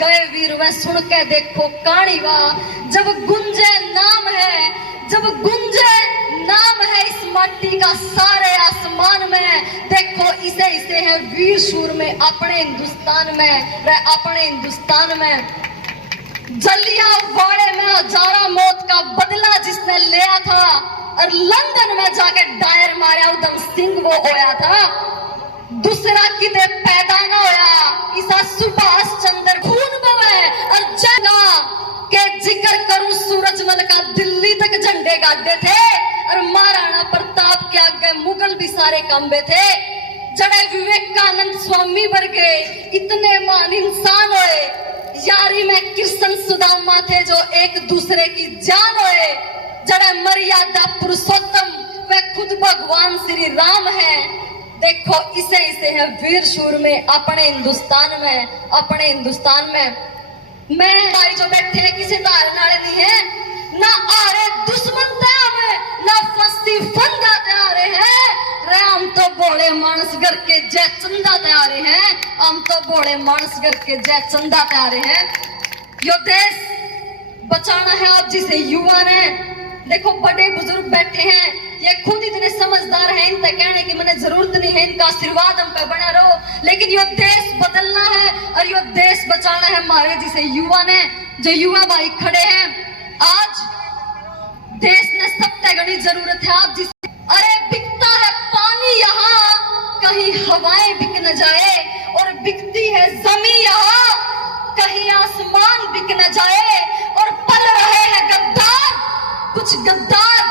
गए वीर वे सुन के देखो कहानी वा। जब गुंजे नाम है, जब गुंजे नाम है इस माटी का सारे आसमान में, देखो इसे इसे है वीर शूर में अपने हिंदुस्तान में, रे अपने हिंदुस्तान में। जलियांवाले में हजारों मौत का बदला जिसने लिया था, और लंदन में जाके डायर मारा उधम सिंह वो होया था। दूसरा किते पैदा ना होया, ईसा सुभाष चंद्र खून बवे और जगा के जिक्र करूं सूरजमल का दिल्ली तक झंडे गाड़े थे, और महाराणा प्रताप के आगे मुगल भी सारे कंबे थे। जड़े विवेकानंद स्वामी वर्गे इतने महान इंसान होए, यारी में कृष्ण सुदामा थे जो एक दूसरे की जान होए। जड़े मर्यादा पुरुषोत्तम वे खुद भगवान श्री राम है। देखो इसे इसे है वीर शूर में अपने हिंदुस्तान में, अपने हिंदुस्तान में। मैं भाई जो बैठे हैं किसी तार नाले नहीं है ना, आ रहे दुश्मन तैयार है ना फस्ती फंदा तैयार है। रे हम तो बोले मानस घर के जय चंदा तैयार है, हम तो बोले मानस घर के जय चंदा तैयार है। यो देश बचाना है आप जिसे युवा ने। देखो बड़े बुजुर्ग बैठे हैं, ये खुद इतने समझदार हैं, इनसे कहने की मैंने जरूरत नहीं है, इनका आशीर्वाद हम पे बना रहो। लेकिन ये देश बदलना है और ये देश बचाना है हमारे जिसे युवा ने, जो युवा भाई खड़े हैं। आज देश ने सबसे बड़ी जरूरत है आप जिसे, अरे बिकता है पानी यहाँ कहीं हवाएं बिक न जाए, और बिकती है जमीन यहाँ कहीं आसमान बिक न जाए। और पल रहे हैं गद्दार, कुछ गद्दार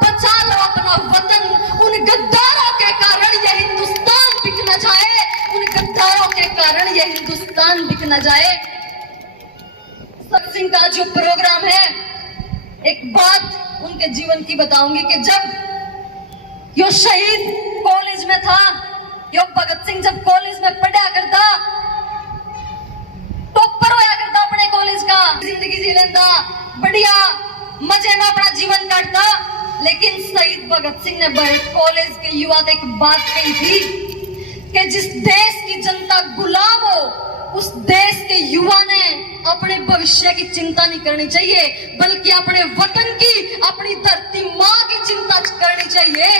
बचा लो अपना वतन, उन गद्दारों के कारण ये हिंदुस्तान बिक न जाए, उन गद्दारों के कारण ये हिंदुस्तान बिक न जाए। सत सिंह का जो प्रोग्राम है, एक बात उनके जीवन की बताऊंगी कि जब यो शहीद कॉलेज में था, यो भगत सिंह जब कॉलेज में पढ़ा करता, टॉपर होया करता अपने कॉलेज का, जिंदगी जी लेता, बढ़िया मजे में अपना जीवन काटता। लेकिन शहीद भगत सिंह ने बड़े कॉलेज के युवा से एक बात कही थी कि जिस देश की जनता गुलाम हो, उस देश के युवा ने अपने भविष्य की चिंता नहीं करनी चाहिए, बल्कि अपने वतन की, अपनी धरती माँ की चिंता करनी चाहिए।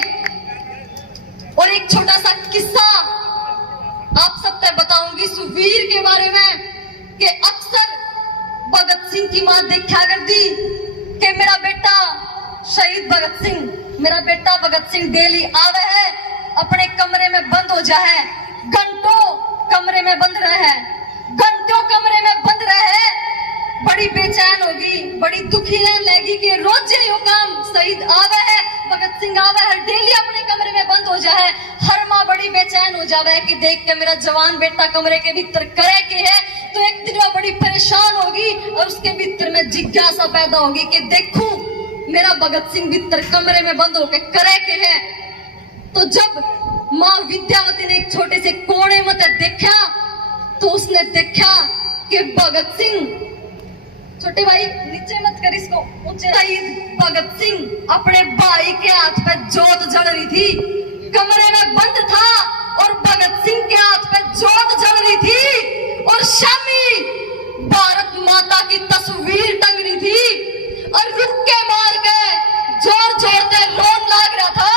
और एक छोटा सा किस्सा आप सबसे बताऊंगी सुवीर के बारे में, कि अक्सर भगत सिंह की माँ देखा करती कि मेरा बेटा शहीद भगत सिंह, मेरा बेटा भगत सिंह डेली आवे है, अपने कमरे में बंद हो जाए, घंटों कमरे में बंद रहे, घंटों कमरे में बंद रहे, बड़ी बेचैन होगी, बड़ी दुखी रहने लगी कि रोज यो काम शहीद आवे है, भगत सिंह आवे है, डेली अपने कमरे में बंद हो जाए। हर माँ बड़ी बेचैन हो जावे कि देख के मेरा जवान बेटा कमरे के भीतर करे के है। तो एक दिन वो बड़ी परेशान होगी और उसके भीतर में जिज्ञासा पैदा होगी कि देखूं मेरा भगत सिंह भीतर कमरे में बंद होके करे के है। तो जब माँ विद्यावती ने एक छोटे से कोने में देखा, तो उसने देखा कि भगत सिंह, छोटे भाई नीचे मत कर इसको, ऊंचे, शहीद भगत सिंह अपने भाई के हाथ पे जोत जल रही थी, कमरे में बंद था और भगत सिंह के हाथ पे जोत जल रही थी, और शामी भारत माता की तस्वीर टंग रही थी, और रुक के मार के जोर जोर से रोन लाग रहा था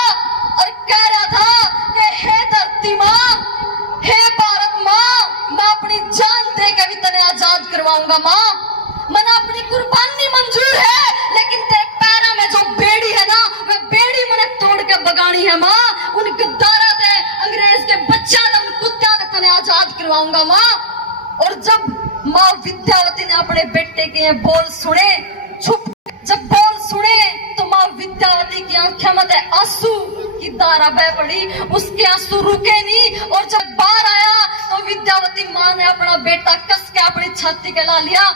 और कह रहा था कि हे धरती माँ, हे भारत माँ, मैं अपनी जान दे के भी तेरे आजाद करवाऊंगा माँ, मना अपनी कुर्बानी मंजूर है, लेकिन तेरे पैरों में जो बेड़ी है ना, वह बेड़ी मैंने तोड़ के बगानी है माँ। उन गद्दारा थे, अंग्रेज के बच्चा ने, उन कुत्ता ने तेरे आजाद करवाऊंगा माँ। और जब माँ विद्यावती ने अपने बेटे के बोल सुने, छुप जब बोल सुने, तो माँ विद्यावती की आंखें में आंसू की धारा बह पड़ी, उसके आंसू रुके नहीं। और जब बाहर आया तो विद्यावती माँ ने अपना बेटा कस के अपनी छाती के ला लिया,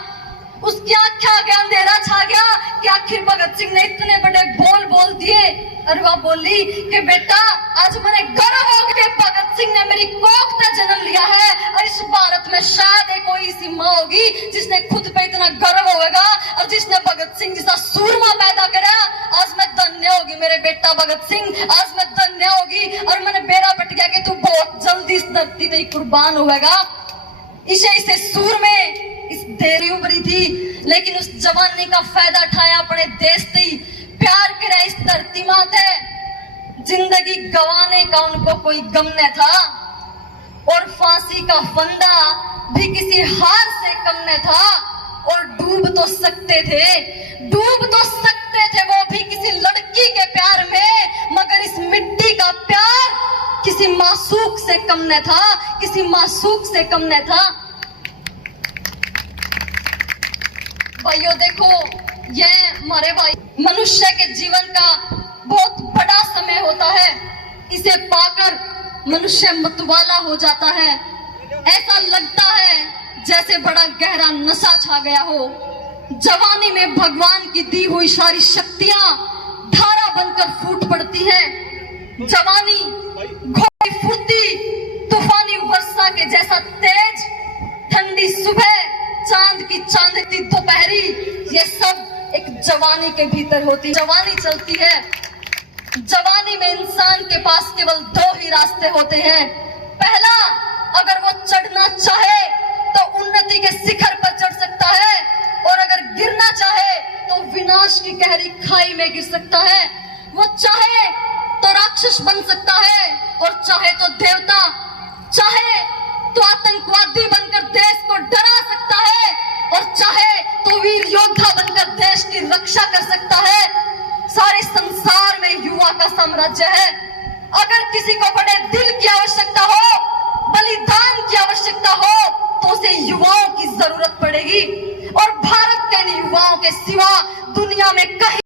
उसकी आंखें आगे अंधेरा छा गया कि आखिर भगत सिंह ने इतने बड़े बोल बोल दिए। और वह बोली कि बेटा आज मैंने गर्व हो कि भगत सिंह ने मेरी कोख से जन्म लिया है, और इस भारत में शायद एक कोई सी माँ होगी जिसने खुद पे इतना गर्व होगा, और जिसने भगत सिंह जैसा सूरमा पैदा करा। आज मैं धन्य होगी मेरे बेटा भगत सिंह, आज मैं धन्य होगी, और मैंने बेरा पट गया कि तू बहुत जल्दी इस धरती पे कुर्बान होगा। इसे सूर में, इस देरी उभरी थी, लेकिन उस जवानी का फायदा उठाया अपने देश थी, प्यार करे इस धरती माते, जिंदगी गंवाने का उनको कोई गम न था, और फांसी का फंदा भी किसी हार से कम न था, और डूब तो सकते थे वो भी किसी लड़की के प्यार में, मगर इस मिट्टी का प्यार किसी मासूक से कम न था, किसी मासूक से कम न था। भाइयों देखो, ये हमारे भाई मनुष्य के जीवन का बहुत बड़ा समय होता है, इसे पाकर मनुष्य मतवाला हो जाता है। ऐसा लगता है जैसे बड़ा गहरा नशा छा गया हो। जवानी में भगवान की दी हुई सारी शक्तियां धारा बनकर फूट पड़ती है। जवानी घोड़ी फुर्ती, तूफानी वर्षा के जैसा तेज, ठंडी सुबह, चांद की चांदती दोपहरी, ये सब एक जवानी के भीतर होती। जवानी चलती है। जवानी में इंसान के पास केवल दो ही रास्ते होते हैं। पहला, अगर वो चढ़ना चाहे तो उन्नति के शिखर पर चढ़ सकता है, और अगर गिरना चाहे तो विनाश की गहरी खाई में गिर सकता है। वो चाहे तो राक्षस बन सकता है, और चाहे तो देवता, चाहे तो आतंकवादी बनकर देश को डरा सकता है, और चाहे तो वीर योद्धा बनकर देश की रक्षा कर सकता है। सारे संसार में युवा का साम्राज्य है। अगर किसी को बड़े दिल की आवश्यकता हो, बलिदान की आवश्यकता हो, तो उसे युवाओं की जरूरत पड़ेगी, और भारत के युवाओं के सिवा दुनिया में कहीं